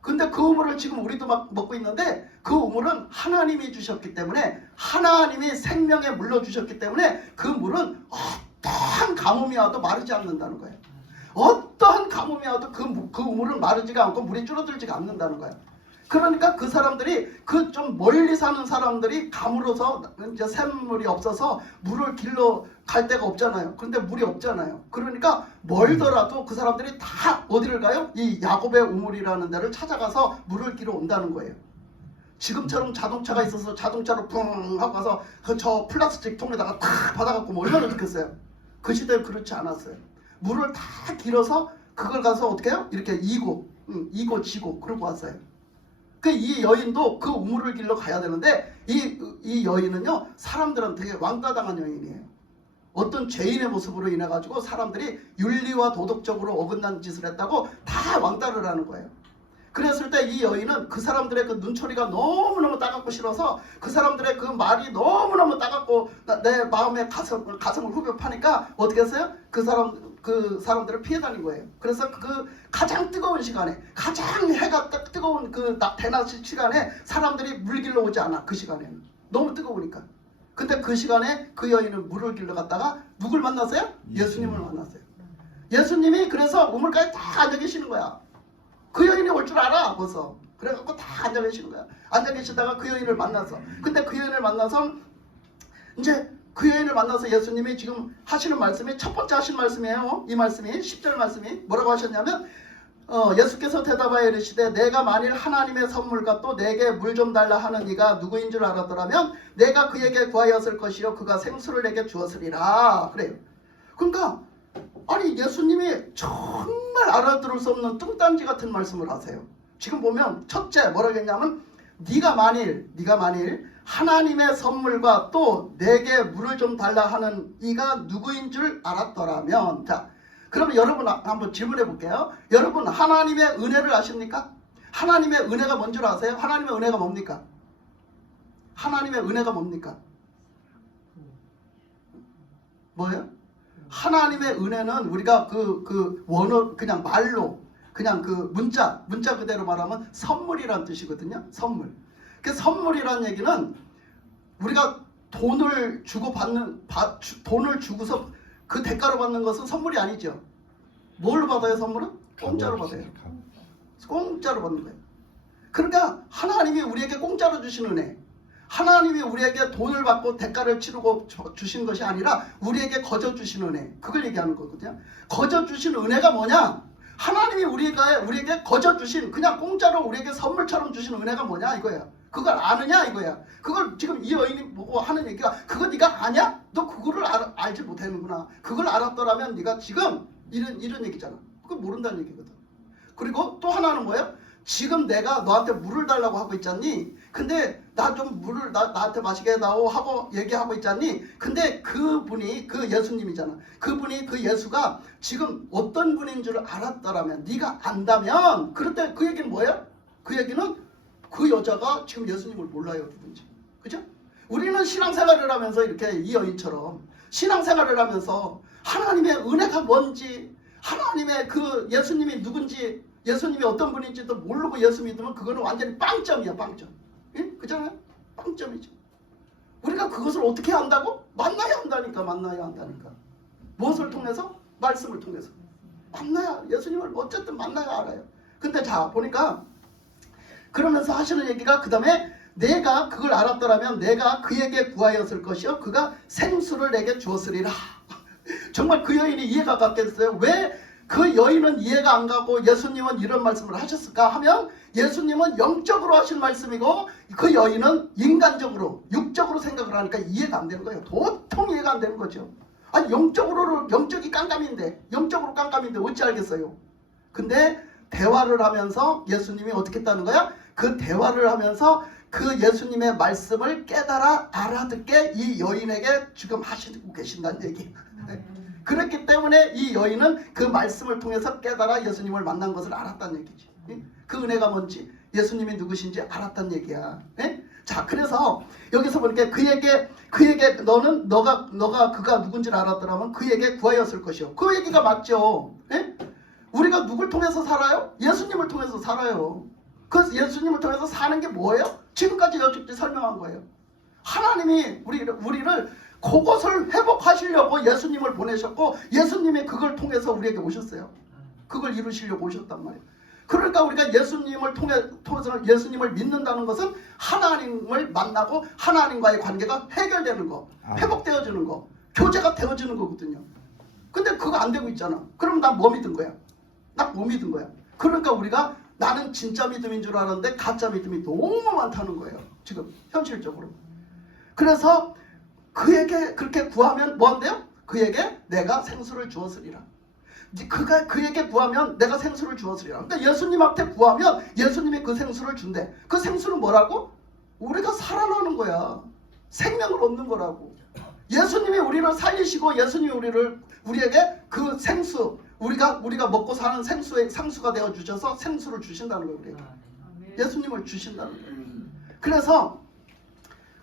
근데 그 우물을 지금 우리도 막 먹고 있는데 그 우물은 하나님이 주셨기 때문에 하나님이 생명에 물러 주셨기 때문에 그 물은 어떠한 가뭄이 와도 마르지 않는다는 거예요. 어떠한 가뭄이 와도 그 우물은 마르지가 않고 물이 줄어들지가 않는다는 거예요. 그러니까 그 사람들이 그 좀 멀리 사는 사람들이 가물어서 이제 샘물이 없어서 물을 길러 갈 데가 없잖아요. 그런데 물이 없잖아요. 그러니까 멀더라도 그 사람들이 다 어디를 가요? 이 야곱의 우물이라는 데를 찾아가서 물을 길어 온다는 거예요. 지금처럼 자동차가 있어서 자동차로 붕 하고 가서 저 플라스틱 통에다가 탁 받아갖고 뭐 얼마나 좋겠어요. 그 시대는 그렇지 않았어요. 물을 다 길어서 그걸 가서 어떻게 해요? 이렇게 이고 지고 그러고 왔어요. 이 여인도 그 우물을 길러 가야 되는데 이 여인은요 사람들한테 왕따당한 여인이에요. 어떤 죄인의 모습으로 인해 가지고 사람들이 윤리와 도덕적으로 어긋난 짓을 했다고 다 왕따를 하는 거예요. 그랬을 때 이 여인은 그 사람들의 그 눈초리가 너무너무 따갑고 싫어서 그 사람들의 그 말이 너무너무 따갑고 내 마음에 가슴을 후벼 파니까 어떻게 했어요? 그 사람들을 피해 다닌 거예요. 그래서 그 가장 뜨거운 시간에 가장 해가 딱 뜨거운 그 대낮 시간에 사람들이 물 길러 오지 않아. 그 시간에는 너무 뜨거우니까. 근데 그 시간에 그 여인은 물을 길러 갔다가 누굴 만났어요? 예수님을 만났어요. 예수님이 그래서 우물가에 다 앉아 계시는 거야. 그 여인이 올 줄 알아 벌써. 그래갖고 다 앉아 계시는 거야. 앉아 계시다가 그 여인을 만났어. 근데 그 여인을 만나서 이제 그 여인을 만나서 예수님이 지금 하시는 말씀이 첫 번째 하신 말씀이에요. 이 말씀이 10절 말씀이 뭐라고 하셨냐면 예수께서 대답하여 이르시되 내가 만일 하나님의 선물과 또 내게 물 좀 달라 하는 이가 누구인 줄 알았더라면 내가 그에게 구하였을 것이요 그가 생수를 내게 주었으리라. 그래요. 그러니까 아니 예수님이 정말 알아들을 수 없는 뚱딴지 같은 말씀을 하세요. 지금 보면 첫째 뭐라고 했냐면 네가 만일 하나님의 선물과 또 내게 물을 좀 달라 하는 이가 누구인 줄 알았더라면, 자 그러면 여러분 한번 질문해 볼게요. 여러분 하나님의 은혜를 아십니까? 하나님의 은혜가 뭔 줄 아세요? 하나님의 은혜가 뭡니까? 하나님의 은혜가 뭡니까? 뭐예요? 하나님의 은혜는 우리가 그 원어 그냥 말로 그냥 그 문자 그대로 말하면 선물이란 뜻이거든요. 선물. 그 선물이란 얘기는 우리가 돈을 주고 돈을 주고서 그 대가로 받는 것은 선물이 아니죠. 뭘로 받아요? 선물은? 공짜로 받아요. 공짜로 받는 거예요. 그러니까 하나님이 우리에게 공짜로 주신 은혜, 하나님이 우리에게 돈을 받고 대가를 치르고 주신 것이 아니라 우리에게 거저 주신 은혜, 그걸 얘기하는 거거든요. 거저 주신 은혜가 뭐냐? 하나님이 우리에게 거저 주신, 그냥 공짜로 우리에게 선물처럼 주신 은혜가 뭐냐 이거야. 그걸 아느냐 이거야. 그걸 지금 이 여인이 보고 하는 얘기가, 그거 네가 아냐? 너 그거를 알지 못하는구나. 그걸 알았더라면 네가 지금 이런 얘기잖아. 그걸 모른다는 얘기거든. 그리고 또 하나는 뭐예요? 지금 내가 너한테 물을 달라고 하고 있잖니. 근데 나 좀 물을 나한테 마시게 해다오 하고 얘기하고 있잖니. 근데 그분이 그 예수님이잖아. 그분이 그 예수가 지금 어떤 분인 줄 알았더라면, 네가 안다면, 그럴 때 그 얘기는 뭐예요? 그 얘기는 그 여자가 지금 예수님을 몰라요, 누군지. 그죠? 우리는 신앙생활을 하면서 이렇게 이 여인처럼 신앙생활을 하면서 하나님의 은혜가 뭔지, 하나님의 그 예수님이 누군지, 예수님이 어떤 분인지도 모르고 예수 믿으면 그거는 완전히 빵점이야, 빵점. 예? 그잖아요? 빵점이죠. 우리가 그것을 어떻게 한다고? 만나야 한다니까, 만나야 한다니까. 무엇을 통해서? 말씀을 통해서. 만나야, 예수님을 어쨌든 만나야 알아요. 근데 자, 보니까 그러면서 하시는 얘기가, 그 다음에 내가 그걸 알았더라면 내가 그에게 구하였을 것이요 그가 생수를 내게 주었으리라. 정말 그 여인이 이해가 갔겠어요? 왜 그 여인은 이해가 안 가고 예수님은 이런 말씀을 하셨을까 하면, 예수님은 영적으로 하신 말씀이고 그 여인은 인간적으로 육적으로 생각을 하니까 이해가 안 되는 거예요. 도통 이해가 안 되는 거죠. 아니 영적이 깜깜인데 어찌 알겠어요? 근데 대화를 하면서 예수님이 어떻게 했다는 거야? 그 대화를 하면서 그 예수님의 말씀을 깨달아 알아듣게 이 여인에게 지금 하시고 계신다는 얘기. 그렇기 때문에 이 여인은 그 말씀을 통해서 깨달아 예수님을 만난 것을 알았다는 얘기지. 그 은혜가 뭔지, 예수님이 누구신지 알았다는 얘기야. 자, 그래서 여기서 보니까 그에게 너가 그가 누군지를 알았더라면 그에게 구하였을 것이요. 그 얘기가 맞죠. 우리가 누굴 통해서 살아요? 예수님을 통해서 살아요. 그 예수님을 통해서 사는 게 뭐예요? 지금까지 여쭙게 설명한 거예요. 하나님이 우리를 그것을 회복하시려고 예수님을 보내셨고, 예수님이 그걸 통해서 우리에게 오셨어요. 그걸 이루시려고 오셨단 말이에요. 그러니까 우리가 예수님을 통해서 예수님을 믿는다는 것은 하나님을 만나고 하나님과의 관계가 해결되는 거, 회복되어지는 거, 교제가 되어지는 거거든요. 근데 그거 안 되고 있잖아. 그럼 난 뭐 믿은 거야? 나 뭐 믿은 거야? 그러니까 우리가 나는 진짜 믿음인 줄 알았는데 가짜 믿음이 너무 많다는 거예요. 지금 현실적으로. 그래서 그에게 그렇게 구하면 뭐 한대요? 그에게 내가 생수를 주었으리라. 그에게 구하면 내가 생수를 주었으리라. 그러니까 예수님한테 구하면 예수님이 그 생수를 준대. 그 생수는 뭐라고? 우리가 살아나는 거야. 생명을 얻는 거라고. 예수님이 우리를 살리시고 예수님이 우리에게 그 생수, 우리가 먹고 사는 생수의 상수가 되어 주셔서 생수를 주신다는 거예요. 우리에게. 예수님을 주신다는 거예요. 그래서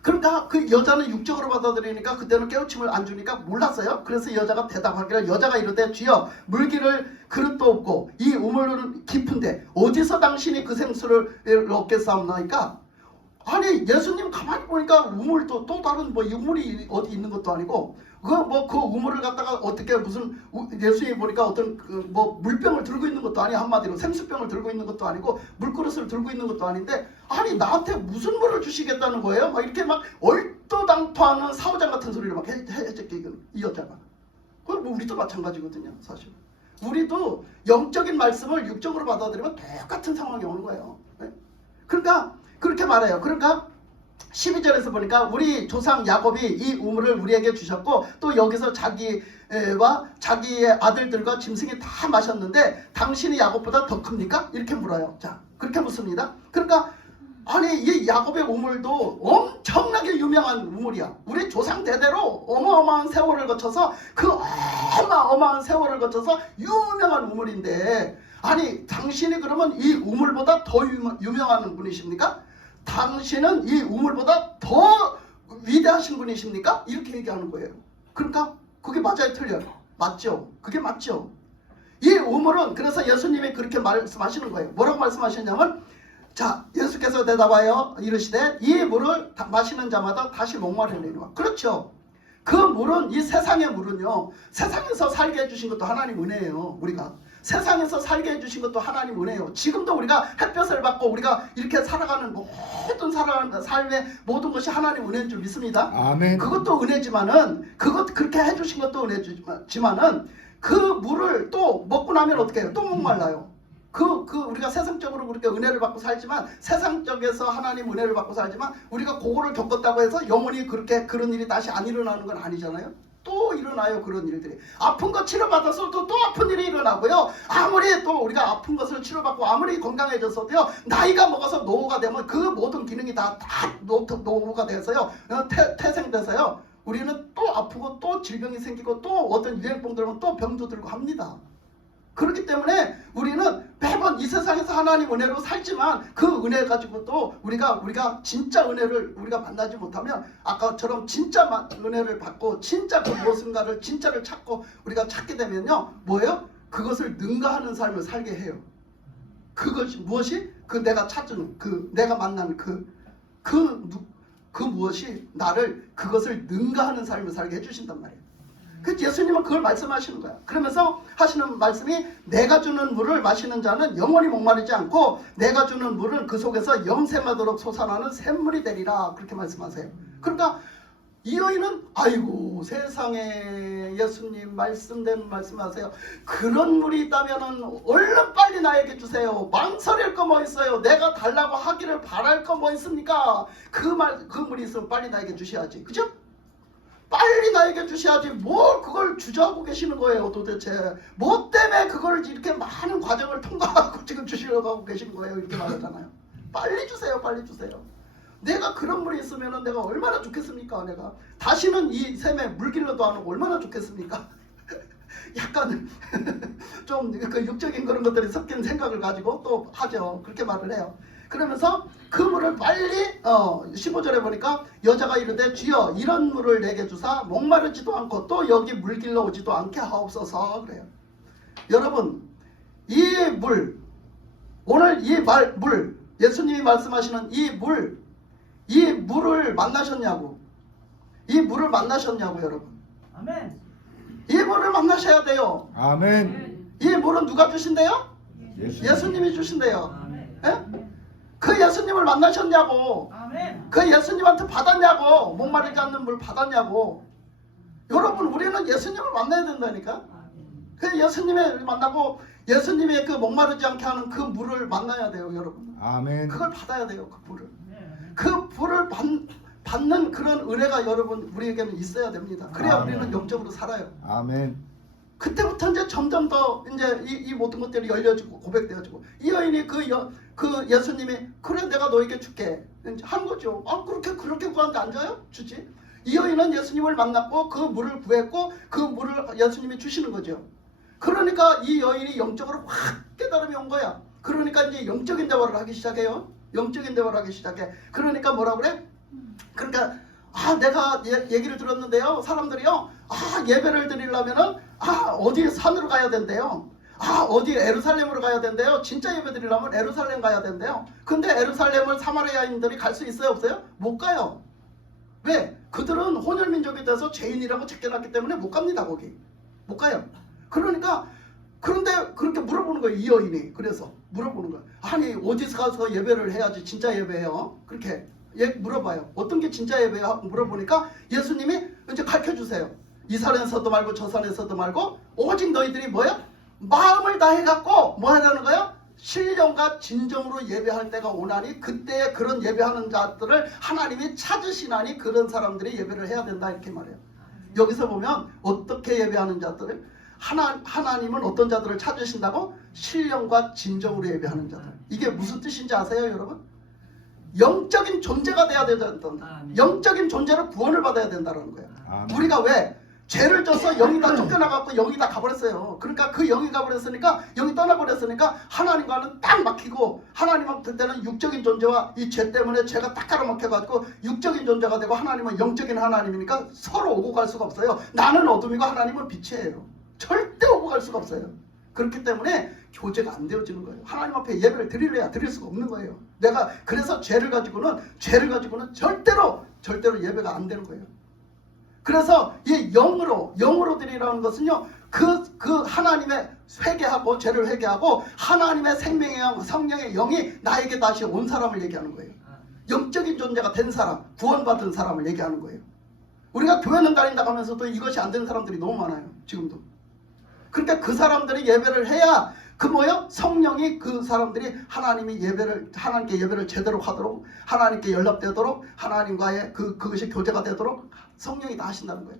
그러니까 그 여자는 육적으로 받아들이니까 그때는 깨우침을 안 주니까 몰랐어요. 그래서 여자가 대답하기를, 여자가 이르되 주여 물기를 그릇도 없고 이 우물은 깊은데 어디서 당신이 그 생수를 얻겠사옵나이까? 아니 예수님 가만히 보니까 우물도 또 다른 뭐 우물이 어디 있는 것도 아니고 그 우물을 갖다가 어떻게 무슨 예수님이 보니까 어떤 뭐 물병을 들고 있는 것도 아니고, 한마디로 생수병을 들고 있는 것도 아니고 물그릇을 들고 있는 것도 아닌데, 아니 나한테 무슨 물을 주시겠다는 거예요? 막 이렇게 막 얼토당토하는 사후장 같은 소리를 막 해줬게 이 여자가. 그럼 뭐 우리도 마찬가지거든요, 사실. 우리도 영적인 말씀을 육적으로 받아들이면 똑같은 상황이 오는 거예요. 그러니까 그렇게 말해요. 그러니까 12절에서 보니까 우리 조상 야곱이 이 우물을 우리에게 주셨고 또 여기서 자기와 자기의 아들들과 짐승이 다 마셨는데 당신이 야곱보다 더 큽니까? 이렇게 물어요. 자, 그렇게 묻습니다. 그러니까 아니 이 야곱의 우물도 엄청나게 유명한 우물이야. 우리 조상 대대로 어마어마한 세월을 거쳐서 그 어마어마한 세월을 거쳐서 유명한 우물인데 아니 당신이 그러면 이 우물보다 더 유명한 분이십니까? 당신은 이 우물보다 더 위대하신 분이십니까? 이렇게 얘기하는 거예요. 그러니까 그게 맞아요, 틀려요? 맞죠. 그게 맞죠. 이 우물은 그래서 예수님이 그렇게 말씀하시는 거예요. 뭐라고 말씀하셨냐면 자, 예수께서 대답하여 이르시되 이 물을 마시는 자마다 다시 목마르리라. 그렇죠. 그 물은 이 세상의 물은요. 세상에서 살게 해주신 것도 하나님 은혜예요. 우리가 세상에서 살게 해주신 것도 하나님 은혜예요. 지금도 우리가 햇볕을 받고 우리가 이렇게 살아가는 모든 삶의 모든 것이 하나님 은혜인 줄 믿습니다. 아멘. 그것도 은혜지만은 그것 그렇게 해주신 것도 은혜지만은 그 물을 또 먹고 나면 어떻게 해요? 또 목말라요. 우리가 세상적으로 그렇게 은혜를 받고 살지만 세상적에서 하나님 은혜를 받고 살지만 우리가 그거를 겪었다고 해서 영원히 그렇게 그런 일이 다시 안 일어나는 건 아니잖아요. 또 일어나요. 그런 일들이. 아픈 거 치료받아서도 또 아픈 일이 일어나고요. 아무리 또 우리가 아픈 것을 치료받고 아무리 건강해졌어도요. 나이가 먹어서 노후가 되면 그 모든 기능이 다 노후가 돼서요. 태생돼서요. 우리는 또 아프고 또 질병이 생기고 또 어떤 유행병 들면 또 병도 들고 합니다. 그렇기 때문에 우리는 매번 이 세상에서 하나님 은혜로 살지만 그 은혜 가지고도 우리가 진짜 은혜를 우리가 만나지 못하면 아까처럼 진짜 은혜를 받고 진짜 그 무엇인가를 진짜를 찾고 우리가 찾게 되면요. 뭐예요? 그것을 능가하는 삶을 살게 해요. 그것이 무엇이? 그 내가 찾은 내가 만난 그 무엇이 나를 그것을 능가하는 삶을 살게 해주신단 말이에요. 그 예수님은 그걸 말씀하시는 거야. 그러면서 하시는 말씀이 내가 주는 물을 마시는 자는 영원히 목마르지 않고 내가 주는 물은 그 속에서 영생하도록 솟아나는 샘물이 되리라. 그렇게 말씀하세요. 그러니까 이 여인은 아이고 세상에 예수님 말씀대로 말씀하세요. 그런 물이 있다면 얼른 빨리 나에게 주세요. 망설일 거 뭐 있어요. 내가 달라고 하기를 바랄 거 뭐 있습니까? 그 물이 있으면 빨리 나에게 주셔야지. 그죠? 빨리 나에게 주셔야지 뭘 그걸 주저하고 계시는 거예요. 도대체 뭐 때문에 그걸 이렇게 많은 과정을 통과하고 지금 주시려고 하고 계시는 거예요. 이렇게 말하잖아요. 빨리 주세요. 빨리 주세요. 내가 그런 물이 있으면 내가 얼마나 좋겠습니까? 내가 다시는 이 샘에 물길로도 안 오고 얼마나 좋겠습니까? 약간 좀 그 육적인 그런 것들이 섞인 생각을 가지고 또 하죠. 그렇게 말을 해요. 그러면서 그 물을 빨리 15절에 보니까 여자가 이르되 주여 이런 물을 내게 주사 목마르지도 않고 또 여기 물길로 오지도 않게 하옵소서. 그래요. 여러분 이 물 오늘 물 예수님이 말씀하시는 이 물을 만나셨냐고. 이 물을 만나셨냐고 여러분. 아멘. 이 물을 만나셔야 돼요. 아멘. 이 물은 누가 주신대요? 예수님. 예수님이 주신대요. 아멘. 예? 그 예수님을 만나셨냐고. 아멘. 그 예수님한테 받았냐고. 목마르지 않는 물 받았냐고. 여러분 우리는 예수님을 만나야 된다니까. 그 예수님을 만나고 예수님의 그 목마르지 않게 하는 그 물을 만나야 돼요 여러분. 아멘. 그걸 받아야 돼요. 그 물을. 그 불을 받는 그런 은혜가 여러분 우리에게는 있어야 됩니다. 그래야 아멘. 우리는 영적으로 살아요. 아멘. 그때부터 이제 점점 더 이제 이 모든 것들이 열려지고 고백되어지고 이 여인이 그 예수님이 그래 내가 너에게 줄게 한 거죠. 그렇게 구하는데 안 줘요? 주지. 이 여인은 예수님을 만났고 그 물을 구했고 그 물을 예수님이 주시는 거죠. 그러니까 이 여인이 영적으로 확 깨달음이 온 거야. 그러니까 이제 영적인 대화를 하기 시작해요. 영적인 대화를 하기 시작해. 그러니까 뭐라 그래? 그러니까 내가 얘기를 들었는데요. 사람들이요. 예배를 드리려면은 어디 산으로 가야 된대요. 어디 에루살렘으로 가야 된대요. 진짜 예배 드리려면 에루살렘 가야 된대요. 근데 에루살렘을 사마리아인들이 갈 수 있어요? 없어요? 못 가요. 왜? 그들은 혼혈민족이 돼서 죄인이라고 제껴놨기 때문에 못 갑니다. 거기. 못 가요. 그런데 그렇게 물어보는 거예요. 이 여인이. 그래서 물어보는 거예요. 아니 어디서 가서 예배를 해야지 진짜 예배예요? 그렇게 물어봐요. 어떤 게 진짜 예배야? 물어보니까 예수님이 이제 가르쳐주세요. 이 산에서도 말고 저 산에서도 말고 오직 너희들이 뭐야? 마음을 다해갖고 뭐 하라는 거야? 신령과 진정으로 예배할 때가 오나니 그때에 그런 예배하는 자들을 하나님이 찾으시나니 그런 사람들이 예배를 해야 된다 이렇게 말해요. 여기서 보면 어떻게 예배하는 자들을 하나님은 어떤 자들을 찾으신다고? 신령과 진정으로 예배하는 자들. 이게 무슨 뜻인지 아세요 여러분? 영적인 존재가 돼야 된다. 영적인 존재로 구원을 받아야 된다는 거예요. 아멘. 우리가 왜 죄를 져서 영이 다 쫓겨나갖고 영이 다 가버렸어요. 그러니까 그 영이 가버렸으니까 영이 떠나버렸으니까 하나님과는 딱 막히고 하나님한테 때는 육적인 존재와 이 죄 때문에 죄가 딱 가로막혀가지고 육적인 존재가 되고 하나님은 영적인 하나님이니까 서로 오고 갈 수가 없어요. 나는 어둠이고 하나님은 빛이에요. 절대 오고 갈 수가 없어요. 그렇기 때문에 교제가 안 되어지는 거예요. 하나님 앞에 예배를 드리려야 드릴 수가 없는 거예요. 내가 그래서 죄를 가지고는 절대로 예배가 안 되는 거예요. 그래서 이 영으로 드리라는 것은요, 그 하나님의 회개하고 죄를 회개하고 하나님의 생명의 영, 성령의 영이 나에게 다시 온 사람을 얘기하는 거예요. 영적인 존재가 된 사람, 구원받은 사람을 얘기하는 거예요. 우리가 교회는 다닌다고 하면서도 이것이 안 되는 사람들이 너무 많아요. 지금도. 그러니까 그 사람들이 예배를 해야 성령이 그 사람들이 하나님께 예배를 제대로 하도록 하나님께 연락되도록 하나님과의 그것이 교제가 되도록 성령이 다 하신다는 거예요.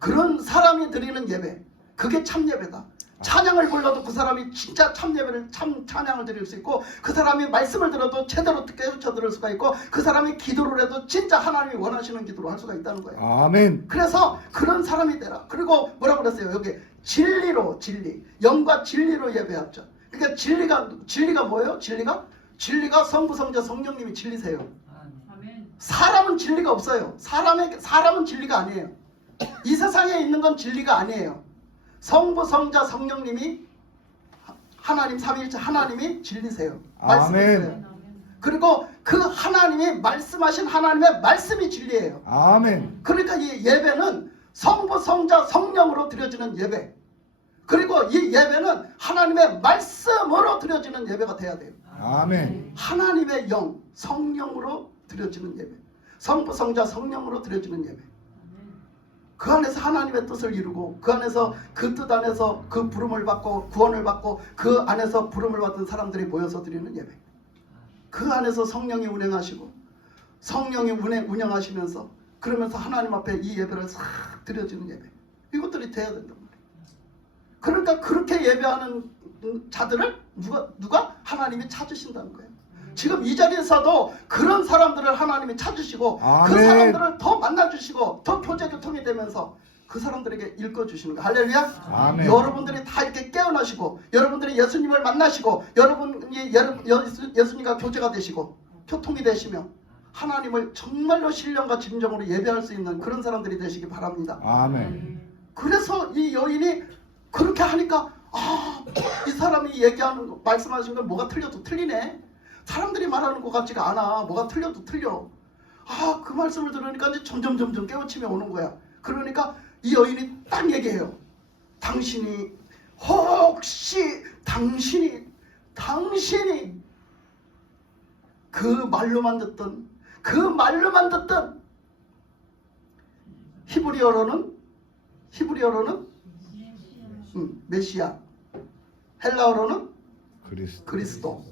그런 사람이 드리는 예배, 그게 참 예배다. 찬양을 불러도 그 사람이 진짜 참 예배를 찬양을 드릴 수 있고 그 사람이 말씀을 들어도 제대로 깨우쳐 들을 수가 있고 그 사람이 기도를 해도 진짜 하나님이 원하시는 기도를 할 수가 있다는 거예요. 아멘. 그래서 그런 사람이 되라. 그리고 뭐라고 그랬어요? 여기 진리로 영과 진리로 예배하죠. 그러니까 진리가 뭐예요? 진리가 성부 성자 성령님이 진리세요. 사람은 진리가 없어요. 사람은 진리가 아니에요. 이 세상에 있는 건 진리가 아니에요. 성부 성자 성령님이 하나님 삼위일체 하나님이 진리세요. 말씀이세요. 그리고 그 하나님이 말씀하신 하나님의 말씀이 진리예요. 아멘. 그러니까 이 예배는 성부 성자 성령으로 드려지는 예배, 그리고 이 예배는 하나님의 말씀으로 드려지는 예배가 돼야 돼요. 아멘. 하나님의 영, 성령으로 드려지는 예배, 성부 성자 성령으로 드려지는 예배. 그 안에서 하나님의 뜻을 이루고 그 안에서 그 뜻 안에서 그 부름을 받고 구원을 받고 그 안에서 부름을 받은 사람들이 모여서 드리는 예배. 그 안에서 성령이 운행하시고 성령이 운영하시면서 그러면서 하나님 앞에 이 예배를 싹 드려지는 예배. 이것들이 돼야 된단 말이에요. 그러니까 그렇게 예배하는 자들을 누가? 하나님이 찾으신다는 거예요. 지금 이 자리에서도 그런 사람들을 하나님이 찾으시고 아멘. 그 사람들을 더 만나주시고 더 교제 교통이 되면서 그 사람들에게 읽어주시는 거예요. 할렐루야. 아멘. 여러분들이 다 이렇게 깨어나시고 여러분들이 예수님을 만나시고 여러분이 예수님과 교제가 되시고 교통이 되시며 하나님을 정말로 신령과 진정으로 예배할 수 있는 그런 사람들이 되시기 바랍니다. 아멘. 그래서 이 여인이 그렇게 하니까 이 사람이 얘기하는 말씀하신 건 뭐가 틀려도 틀리네. 사람들이 말하는 것 같지가 않아. 뭐가 틀려도 틀려. 그 말씀을 들으니까 이제 점점 깨우침이 오는 거야. 그러니까 이 여인이 딱 얘기해요. 혹시 당신이 그 말로만 듣던 히브리어로는 메시아, 헬라어로는 그리스도.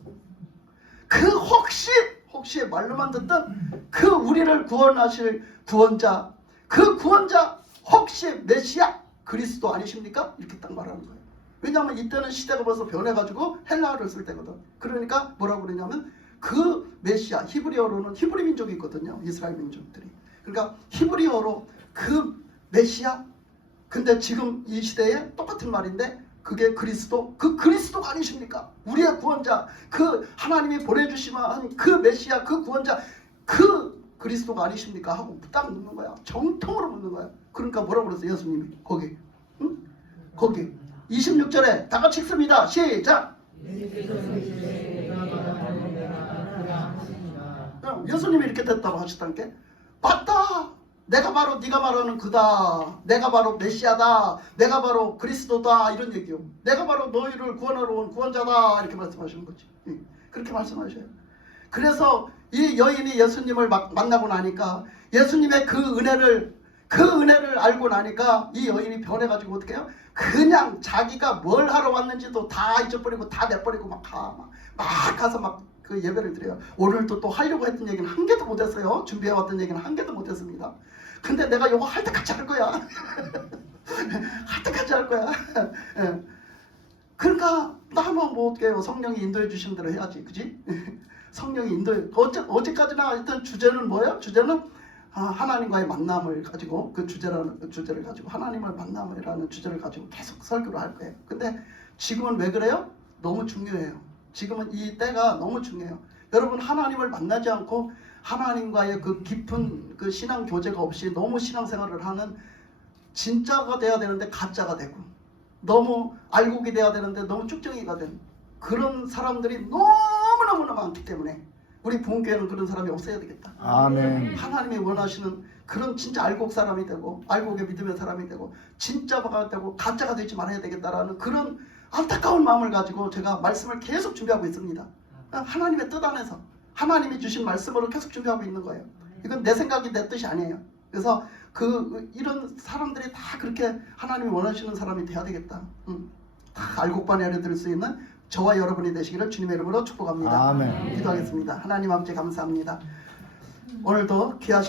그 혹시 말로만 듣던 그 우리를 구원하실 구원자, 그 구원자 혹시 메시아 그리스도 아니십니까? 이렇게 딱 말하는 거예요. 왜냐하면 이때는 시대가 벌써 변해가지고 헬라어를 쓸 때거든. 그러니까 뭐라고 그러냐면 그 메시아, 히브리어로는 히브리 민족이 있거든요. 이스라엘 민족들이. 그러니까 히브리어로 그 메시아, 근데 지금 이 시대에 똑같은 말인데 그게 그리스도, 그 그리스도가 아니십니까? 우리의 구원자, 그 하나님이 보내주시면 그 메시아, 그 구원자, 그 그리스도가 아니십니까? 하고 딱 묻는 거야. 정통으로 묻는 거야. 그러니까 뭐라고 그랬어요? 예수님이 거기, 응? 거기 26절에 다 같이 읽습니다. 시작. 예수님이 이렇게 됐다고 하셨다는 게 맞다. 내가 바로 네가 말하는 그다. 내가 바로 메시아다. 내가 바로 그리스도다. 이런 얘기요. 내가 바로 너희를 구원하러 온 구원자다. 이렇게 말씀하시는 거지. 그렇게 말씀하셔요. 그래서 이 여인이 예수님을 만나고 나니까 예수님의 그 은혜를 그 은혜를 알고 나니까 이 여인이 변해가지고 어떻게 해요? 그냥 자기가 뭘 하러 왔는지도 다 잊어버리고 다 내버리고 막 가서 막 그 예배를 드려요. 오늘도 또 하려고 했던 얘기는 한 개도 못했어요. 준비해왔던 얘기는 한 개도 못했습니다. 근데 내가 이거 할 때까지 할 거야. 할 때까지 할 거야. 예. 그러니까 나만 뭐 어떻게 해요? 성령이 인도해 주신 대로 해야지, 그지? 성령이 인도해. 어제까지나 하여튼 주제는 뭐예요? 주제는 하나님과의 만남을 가지고 그 주제를 가지고 하나님을 만남이라는 주제를 가지고 계속 설교를 할 거예요. 근데 지금은 왜 그래요? 너무 중요해요. 지금은 이 때가 너무 중요해요. 여러분 하나님을 만나지 않고 하나님과의 그 깊은 그 신앙 교제가 없이 너무 신앙생활을 하는 진짜가 돼야 되는데 가짜가 되고 너무 알곡이 돼야 되는데 너무 쭉정이가 된 그런 사람들이 너무너무나 많기 때문에 우리 부흥교회는 그런 사람이 없어야 되겠다. 아멘. 하나님이 원하시는 그런 진짜 알곡 사람이 되고 알곡의 믿음의 사람이 되고 진짜가 되고 가짜가 되지 말아야 되겠다라는 그런 안타까운 마음을 가지고 제가 말씀을 계속 준비하고 있습니다. 하나님의 뜻 안에서 하나님이 주신 말씀으로 계속 준비하고 있는 거예요. 이건 내 생각이 내 뜻이 아니에요. 그래서 이런 사람들이 다 그렇게 하나님이 원하시는 사람이 돼야 되겠다. 다 알곡반에 알려드릴 수 있는 저와 여러분이 되시기를 주님의 이름으로 축복합니다. 아멘. 기도하겠습니다. 하나님 아버지 감사합니다. 오늘도 귀하신